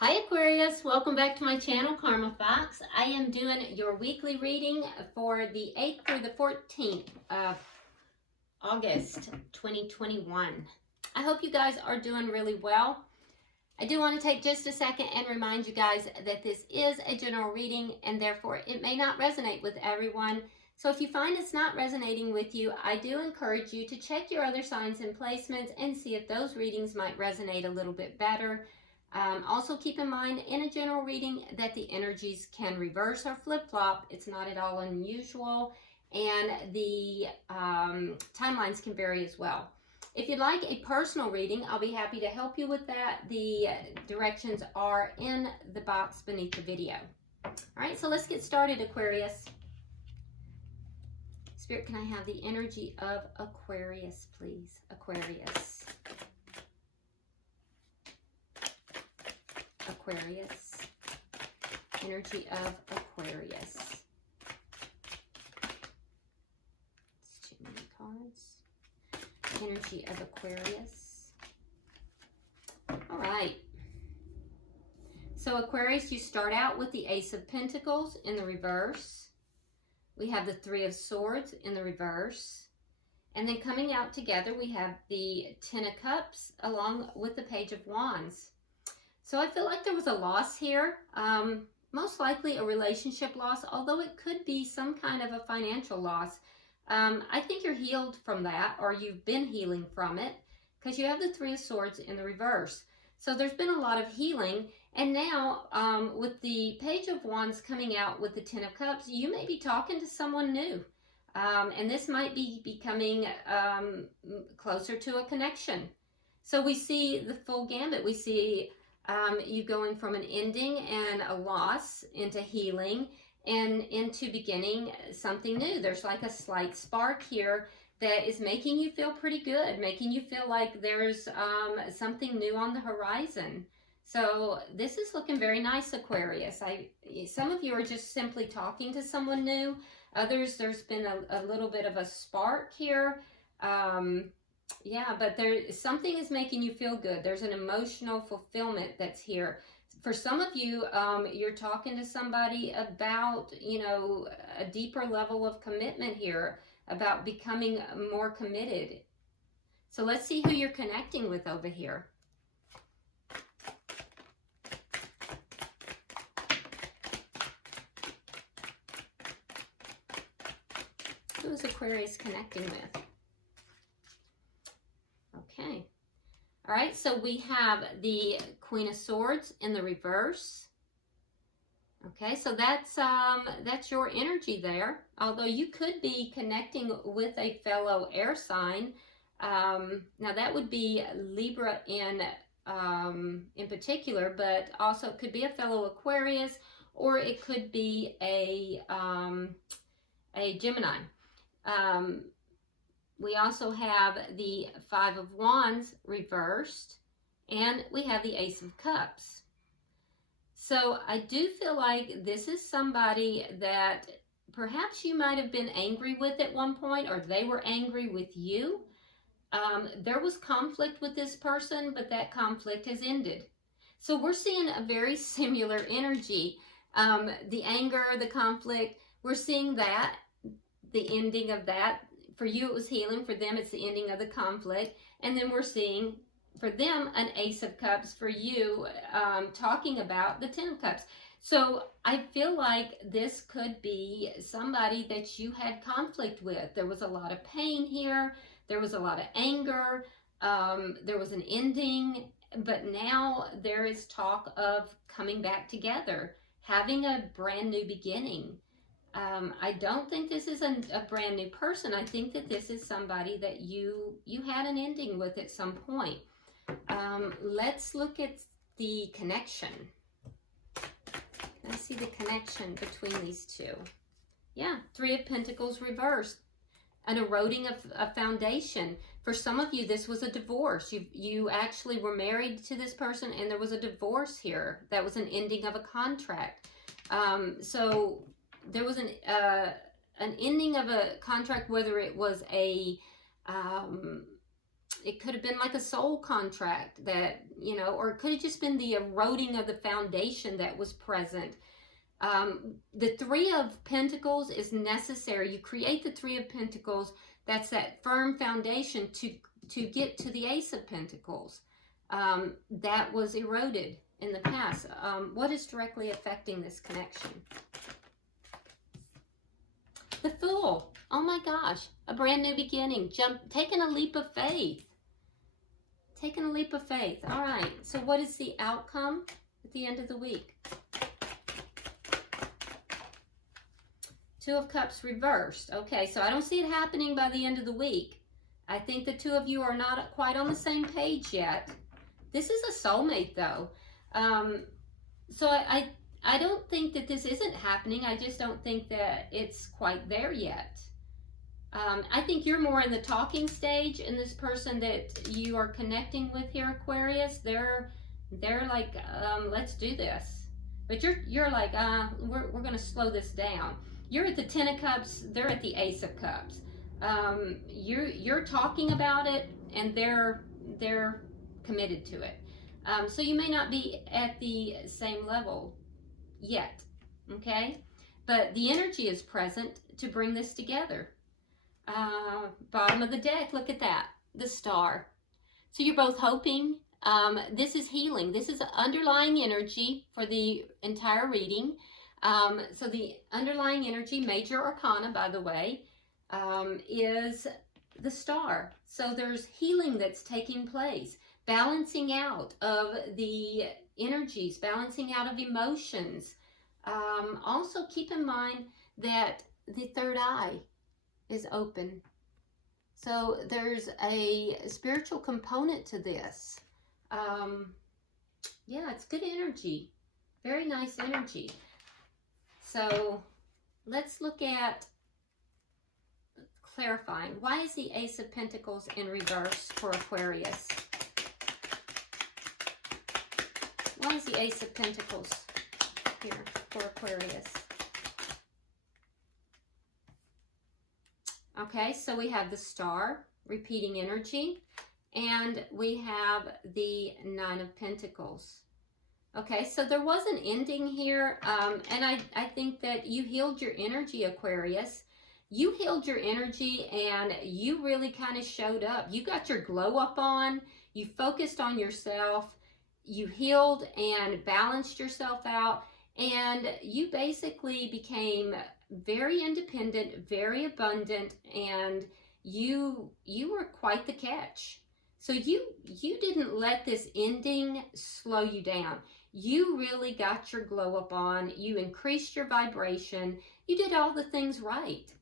Hi Aquarius, welcome back to my channel, Karma Fox. I am doing your weekly reading for the 8th through the 14th of August 2021. I hope you guys are doing really well. I do want to take just a second and remind you guys that this is a general reading and therefore it may not resonate with everyone. So if you find it's not resonating with you, I do encourage you to check your other signs and placements and see if those readings might resonate a little bit better. Also keep in mind in a general reading that the energies can reverse or flip-flop. It's not at all unusual, and the timelines can vary as well. If you'd like a personal reading, I'll be happy to help you with that. The directions are in the box beneath the video. All right, so let's get started, Aquarius. Spirit, can I have the energy of Aquarius, please? Aquarius. Aquarius, energy of Aquarius. It's too many cards. Energy of Aquarius. All right. So Aquarius, you start out with the Ace of Pentacles in the reverse. We have the Three of Swords in the reverse. And then coming out together, we have the Ten of Cups along with the Page of Wands. So I feel like there was a loss here, most likely a relationship loss, although it could be some kind of a financial loss. I think you're healed from that, or you've been healing from it, because you have the Three of Swords in the reverse. So there's been a lot of healing, and now with the Page of Wands coming out with the Ten of Cups, you may be talking to someone new, and this might be becoming closer to a connection. So we see the full gambit. We see you going from an ending and a loss into healing and into beginning something new. There's like a slight spark here that is making you feel pretty good, making you feel like there's something new on the horizon. So this is looking very nice, Aquarius. Some of you are just simply talking to someone new. Others, there's been a little bit of a spark here. Yeah, but something is making you feel good. There's an emotional fulfillment that's here. For some of you, you're talking to somebody about, a deeper level of commitment here, about becoming more committed. So let's see who you're connecting with over here. Who is Aquarius connecting with? Okay. All right, so we have the Queen of Swords in the reverse. Okay, so that's your energy there. Although you could be connecting with a fellow air sign. Now that would be Libra in particular, but also it could be a fellow Aquarius, or it could be a Gemini. We also have the Five of Wands reversed, and we have the Ace of Cups. So I do feel like this is somebody that perhaps you might have been angry with at one point, or they were angry with you. There was conflict with this person, but that conflict has ended. So we're seeing a very similar energy. The anger, the conflict, we're seeing that, the ending of that. For you, it was healing. For them, it's the ending of the conflict. And then we're seeing, for them, an Ace of Cups. For you, talking about the Ten of Cups. So I feel like this could be somebody that you had conflict with. There was a lot of pain here. There was a lot of anger. There was an ending. But now there is talk of coming back together, having a brand new beginning. I don't think this is a brand new person. I think that this is somebody that you had an ending with at some point. Let's look at the connection. Let's see the connection between these two. Yeah, Three of Pentacles reversed. An eroding of a foundation. For some of you, this was a divorce. You actually were married to this person and there was a divorce here. That was an ending of a contract. So there was an ending of a contract, whether it was a it could have been like a soul contract that, you know, or it could have just been the eroding of the foundation that was present. The Three of Pentacles is necessary. You create the Three of Pentacles. That's that firm foundation to get to the Ace of Pentacles. That was eroded in the past. What is directly affecting this connection? The Fool. Oh my gosh. A brand new beginning. Taking a leap of faith. Taking a leap of faith. All right. So what is the outcome at the end of the week? Two of Cups reversed. Okay, so I don't see it happening by the end of the week. I think the two of you are not quite on the same page yet. This is a soulmate, though. So I don't think that this isn't happening. I just don't think that it's quite there yet. I think you're more in the talking stage, and this person that you are connecting with here, Aquarius, they're like, let's do this. But you're like, we're going to slow this down. You're at the Ten of Cups, they're at the Ace of Cups. You're talking about it, and they're committed to it. So you may not be at the same level yet, okay? But the energy is present to bring this together. Bottom of the deck, look at that, the Star. So you're both hoping. This is healing. This is underlying energy for the entire reading. So the underlying energy, major arcana, by the way, is the Star. So there's healing that's taking place, balancing out of the energies, balancing out of emotions. Also keep in mind that the third eye is open. So there's a spiritual component to this. Yeah, it's good energy. Very nice energy. So let's look at clarifying. Why is the Ace of Pentacles in reverse for Aquarius? Why is the Ace of Pentacles here for Aquarius? Okay, so we have the Star, repeating energy, and we have the Nine of Pentacles. Okay, so there was an ending here, and I think that you healed your energy, Aquarius. You healed your energy, and you really kind of showed up. You got your glow up on. You focused on yourself. You healed and balanced yourself out, and you basically became very independent, very abundant, and you were quite the catch. So you didn't let this ending slow you down. You really got your glow up on. You increased your vibration. You did all the things right.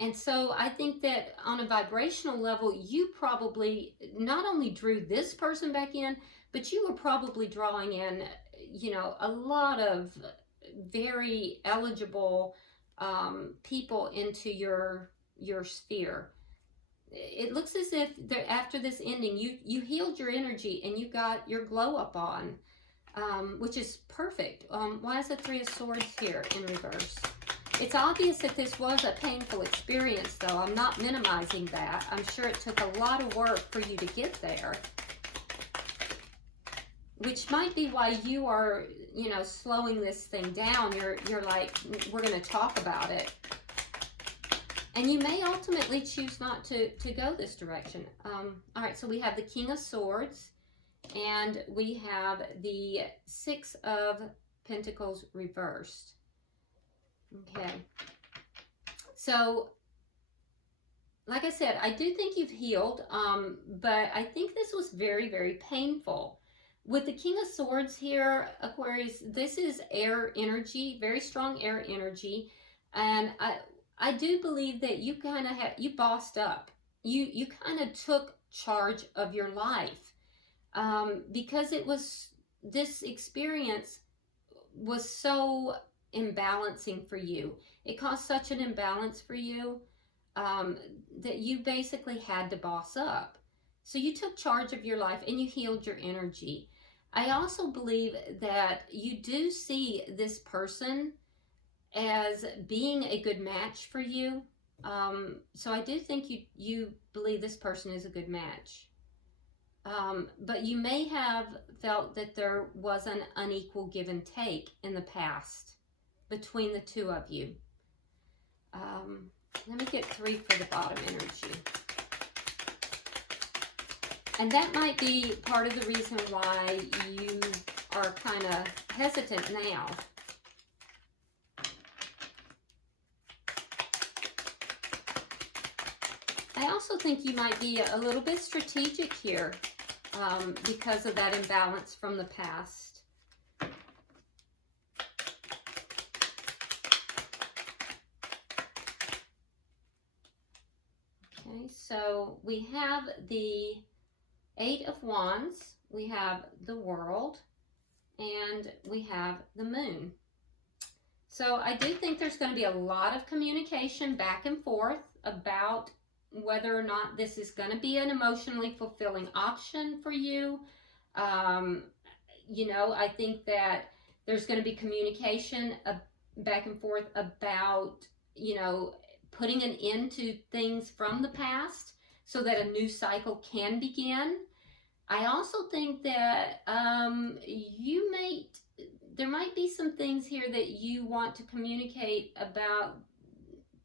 And so I think that on a vibrational level, you probably not only drew this person back in, but you were probably drawing in, you know, a lot of very eligible people into your sphere. It looks as if after this ending, you healed your energy and you got your glow up on, which is perfect. Why is the Three of Swords here in reverse? It's obvious that this was a painful experience, though. I'm not minimizing that. I'm sure it took a lot of work for you to get there, which might be why you are, you know, slowing this thing down. You're like, we're going to talk about it. And you may ultimately choose not to go this direction. All right, so we have the King of Swords, and we have the Six of Pentacles reversed. Okay. So, like I said, I do think you've healed, but I think this was very, very painful. With the King of Swords here, Aquarius, this is air energy, very strong air energy, and I do believe that you kind of you bossed up. You kind of took charge of your life, because this experience was so imbalancing for you. It caused such an imbalance for you that you basically had to boss up. So you took charge of your life and you healed your energy. I also believe that you do see this person as being a good match for you. So I do think you believe this person is a good match. But you may have felt that there was an unequal give and take in the past between the two of you. Let me get 3 for the bottom energy. And that might be part of the reason why you are kind of hesitant now. I also think you might be a little bit strategic here because of that imbalance from the past. Okay, so we have the 8 of Wands, we have the World, and we have the Moon. So I do think there's going to be a lot of communication back and forth about whether or not this is going to be an emotionally fulfilling option for you. You know, I think that there's going to be communication back and forth about, you know, putting an end to things from the past so that a new cycle can begin. I also think that there might be some things here that you want to communicate about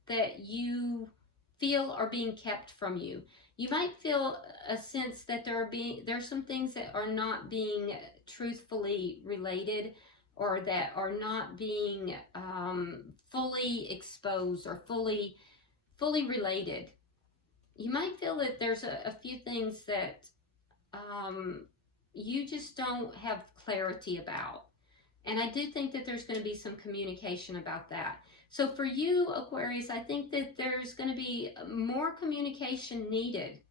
that you feel are being kept from you. You might feel a sense that there's some things that are not being truthfully related, or that are not being fully exposed or fully related. You might feel that there's a few things that you just don't have clarity about. And I do think that there's going to be some communication about that. So for you, Aquarius, I think that there's going to be more communication needed.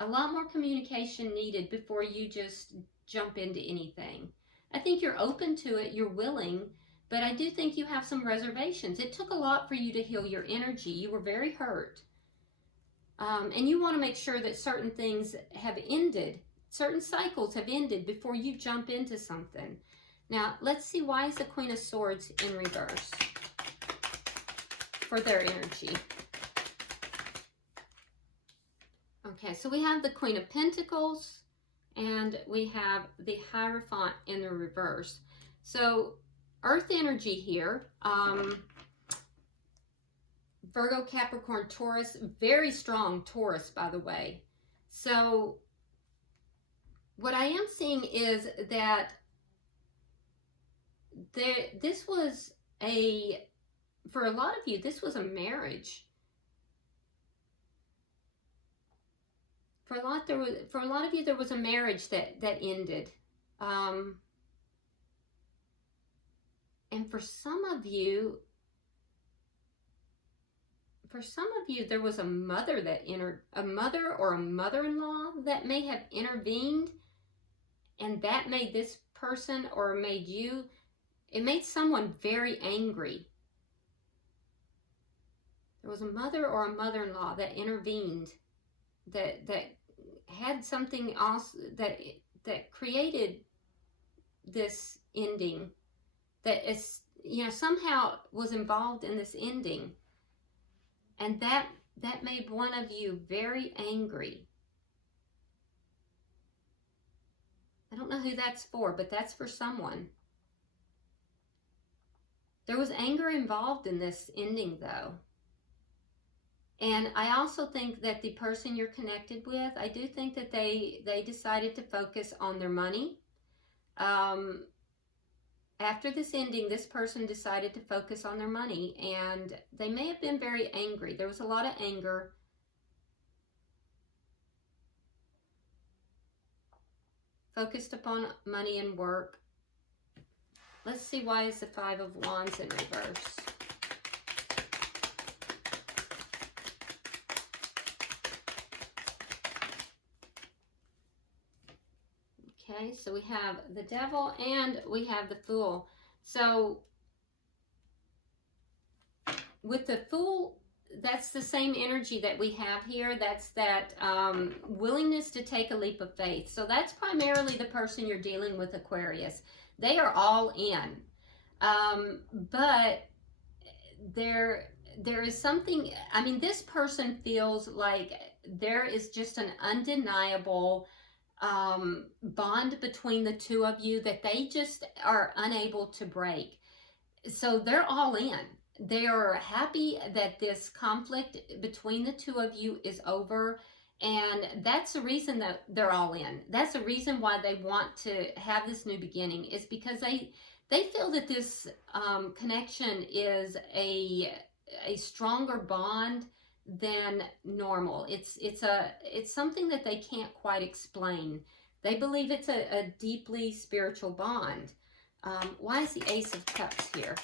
A lot more communication needed before you just jump into anything. I think you're open to it, you're willing, but I do think you have some reservations. It took a lot for you to heal your energy. You were very hurt. And you want to make sure that certain things have ended, certain cycles have ended before you jump into something. Now, let's see, why is the Queen of Swords in reverse for their energy? Okay, so we have the Queen of Pentacles and we have the Hierophant in the reverse. So Earth energy here, Virgo, Capricorn, Taurus, very strong Taurus, by the way. So what I am seeing is that this was for a lot of you, this was a marriage. For a lot of you, there was a marriage that ended. And for some of you, there was a mother or a mother-in-law that may have intervened, and that made this person, or made you, it made someone very angry. There was a mother or a mother-in-law that intervened, that had something else that created this ending, that is, you know, somehow was involved in this ending, and that made one of you very angry. I don't know who that's for, but that's for someone. There was anger involved in this ending, though. And I also think that the person you're connected with, I do think that they decided to focus on their money. After this ending, this person decided to focus on their money, and they may have been very angry. There was a lot of anger. Focused upon money and work. Let's see, why is the Five of Wands in reverse? Okay, so we have the Devil and we have the Fool. So with the Fool, that's the same energy that we have here. That's that willingness to take a leap of faith. So that's primarily the person you're dealing with, Aquarius. They are all in. But there is something, I mean, this person feels like there is just an undeniable bond between the two of you that they just are unable to break. So they're all in. They are happy that this conflict between the two of you is over. And that's the reason that they're all in. That's the reason why they want to have this new beginning, is because they feel that this connection is a stronger bond than normal. It's something that they can't quite explain. They believe it's a deeply spiritual bond. Why is the Ace of Cups here?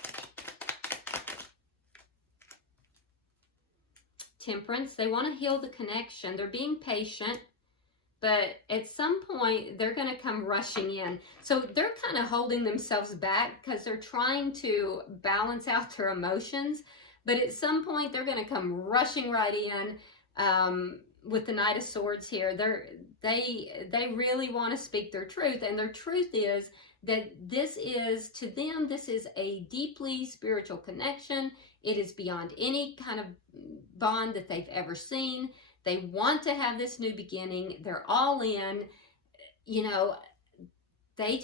Temperance. They want to heal the connection. They're being patient, but at some point they're going to come rushing in. So they're kind of holding themselves back because they're trying to balance out their emotions. But at some point they're going to come rushing right in with the Knight of Swords here. They really want to speak their truth, and their truth is that this is, to them, this is a deeply spiritual connection. It is beyond any kind of bond that they've ever seen. They want to have this new beginning. They're all in. You know, they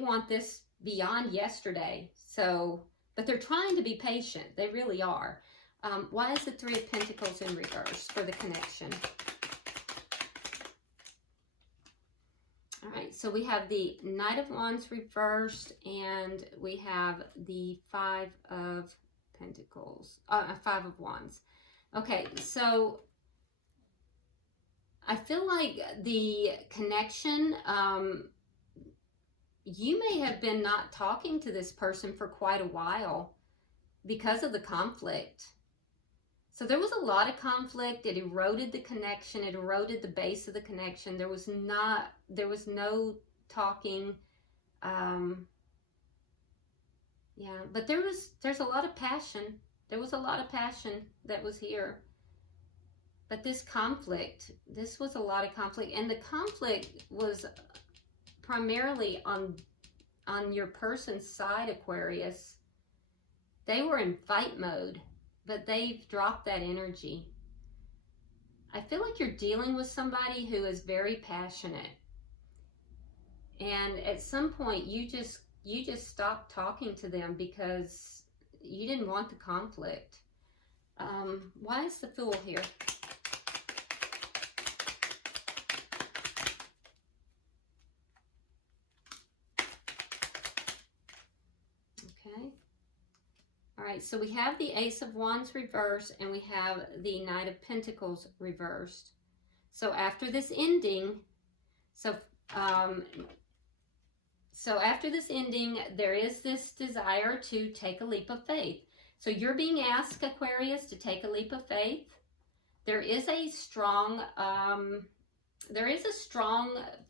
want this beyond yesterday. So, but they're trying to be patient. They really are. Why is the Three of Pentacles in reverse for the connection? All right, so we have the Knight of Wands reversed, and we have the Five of Pentacles, Five of Wands. Okay, so I feel like the connection, you may have been not talking to this person for quite a while because of the conflict. So there was a lot of conflict. It eroded the connection. It eroded the base of the connection. There was no talking. Yeah, but there's a lot of passion. There was a lot of passion that was here. But this conflict, this was a lot of conflict. And the conflict was primarily on your person's side, Aquarius. They were in fight mode, but they've dropped that energy. I feel like you're dealing with somebody who is very passionate. And at some point, you just stopped talking to them because you didn't want the conflict. Why is the Fool here? Okay. All right, so we have the Ace of Wands reversed, and we have the Knight of Pentacles reversed. So after this ending, after this ending, there is this desire to take a leap of faith. So you're being asked, Aquarius, to take a leap of faith. There is a strong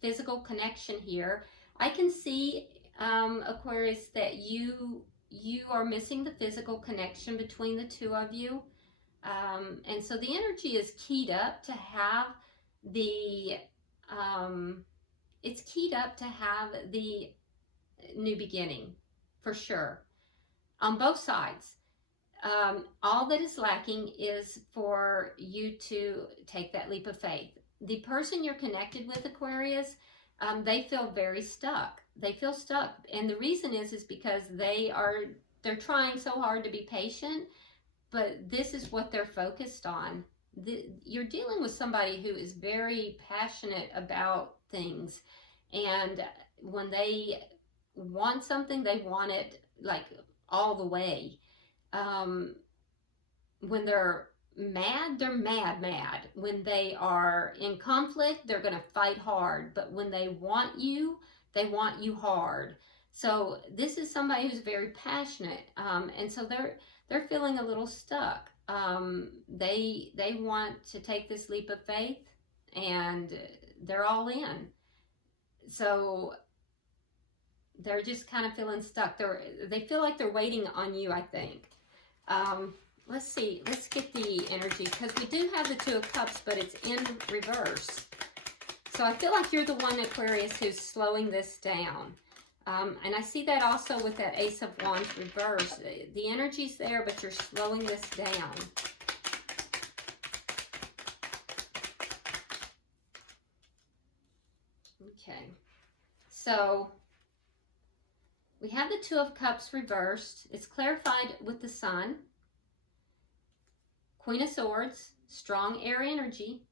physical connection here. I can see, Aquarius, that you are missing the physical connection between the two of you. And so the energy is keyed up to have the, it's keyed up to have the new beginning, for sure, on both sides. All that is lacking is for you to take that leap of faith. The person you're connected with, Aquarius, they feel very stuck. They feel stuck, and the reason is because they're trying so hard to be patient, but this is what they're focused on. You're dealing with somebody who is very passionate about things, and when they want something, they want it like all the way. When they're mad, they're mad. When they are in conflict, they're going to fight hard, but when they want you hard. So this is somebody who's very passionate, and so they're feeling a little stuck. They want to take this leap of faith, and they're all in. So they're just kind of feeling stuck. They feel like they're waiting on you, I think. Let's see. Let's get the energy, because we do have the Two of Cups, but it's in reverse. So I feel like you're the one, Aquarius, who's slowing this down. And I see that also with that Ace of Wands reverse. The energy's there, but you're slowing this down. Okay. So we have the Two of Cups reversed. It's clarified with the Sun. Queen of Swords, strong air energy.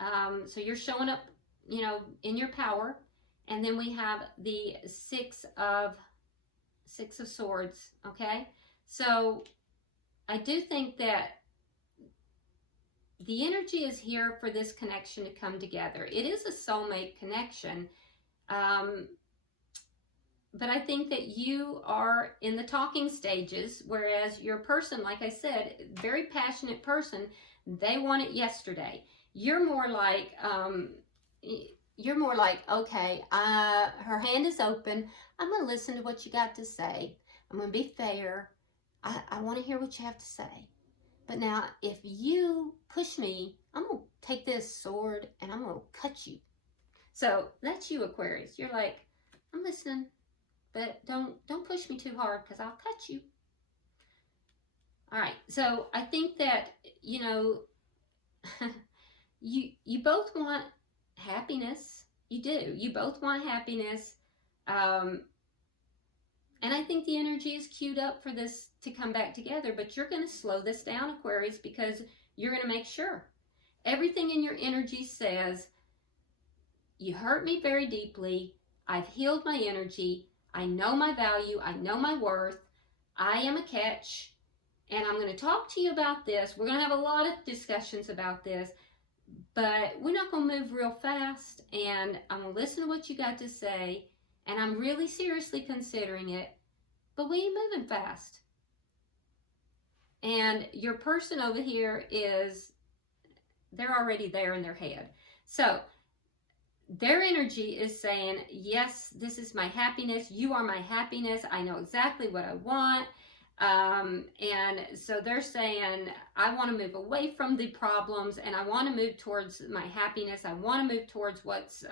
So you're showing up, you know, in your power. And then we have the Six of Swords, okay? So I do think that the energy is here for this connection to come together. It is a soulmate connection. But I think that you are in the talking stages, whereas your person, like I said, very passionate person, they want it yesterday. You're more like, okay, her hand is open. I'm going to listen to what you got to say. I'm going to be fair. I want to hear what you have to say. But now, if you push me, I'm going to take this sword and I'm going to cut you. So that's you, Aquarius. You're like, I'm listening. But don't push me too hard because I'll cut you. All right. So I think that, you know, you both want happiness. You do. You both want happiness. And I think the energy is queued up for this to come back together. But you're going to slow this down, Aquarius, because you're going to make sure. Everything in your energy says, you hurt me very deeply. I've healed my energy. I know my value. I know my worth. I am a catch. And I'm going to talk to you about this. We're going to have a lot of discussions about this. But we're not going to move real fast. And I'm going to listen to what you got to say. And I'm really seriously considering it. But we ain't moving fast. And your person over here is, they're already there in their head. So their energy is saying, yes, this is my happiness. You are my happiness. I know exactly what I want. And so they're saying, I want to move away from the problems and I want to move towards my happiness. I want to move towards what's,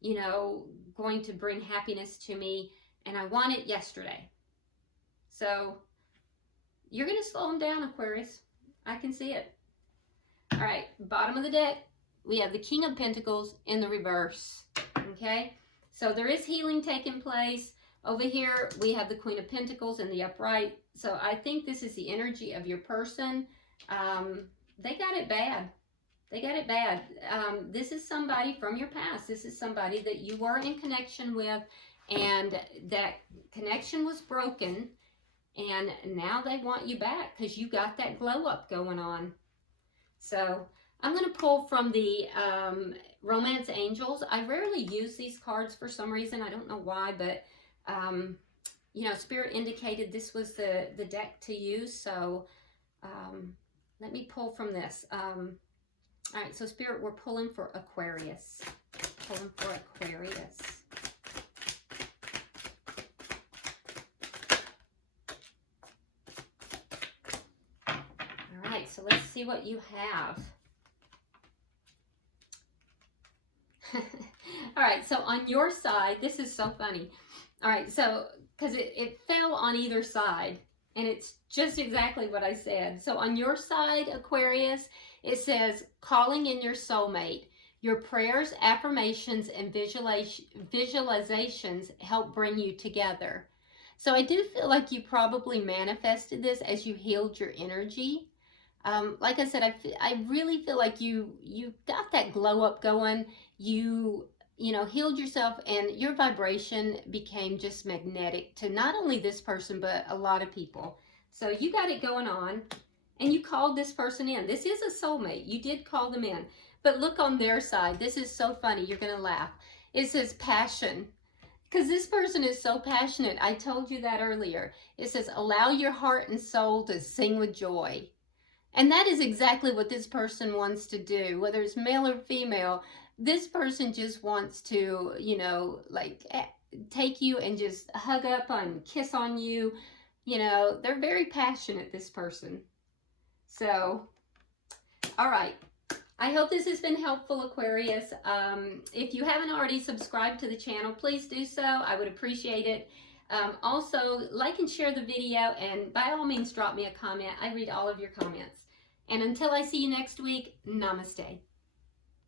you know, going to bring happiness to me. And I want it yesterday. So you're going to slow them down, Aquarius. I can see it. All right, bottom of the deck. We have the King of Pentacles in the reverse, okay? So there is healing taking place. Over here, we have the Queen of Pentacles in the upright. So I think this is the energy of your person. They got it bad. They got it bad. This is somebody from your past. This is somebody that you were in connection with, and that connection was broken, and now they want you back because you got that glow up going on. So I'm going to pull from the Romance Angels. I rarely use these cards for some reason. I don't know why, but, you know, Spirit indicated this was the deck to use. So let me pull from this. All right, so Spirit, we're pulling for Aquarius. Pulling for Aquarius. All right, so let's see what you have. All right, so on your side, this is so funny. All right, so because it fell on either side, and it's just exactly what I said. So on your side, Aquarius, it says, calling in your soulmate. Your prayers, affirmations, and visualizations help bring you together. So I do feel like you probably manifested this as you healed your energy. Like I said, I really feel like you got that glow up going. You know, healed yourself, and your vibration became just magnetic to not only this person, but a lot of people. So you got it going on, and you called this person in. This is a soulmate. You did call them in. But look on their side. This is so funny. You're going to laugh. It says passion. Because this person is so passionate. I told you that earlier. It says, allow your heart and soul to sing with joy. And that is exactly what this person wants to do, whether it's male or female. This person just wants to, you know, like take you and just hug up and kiss on you. You know, they're very passionate, this person. So, all right. I hope this has been helpful, Aquarius. If you haven't already subscribed to the channel, please do so. I would appreciate it. Also, like and share the video, and by all means, drop me a comment. I read all of your comments. And until I see you next week, namaste.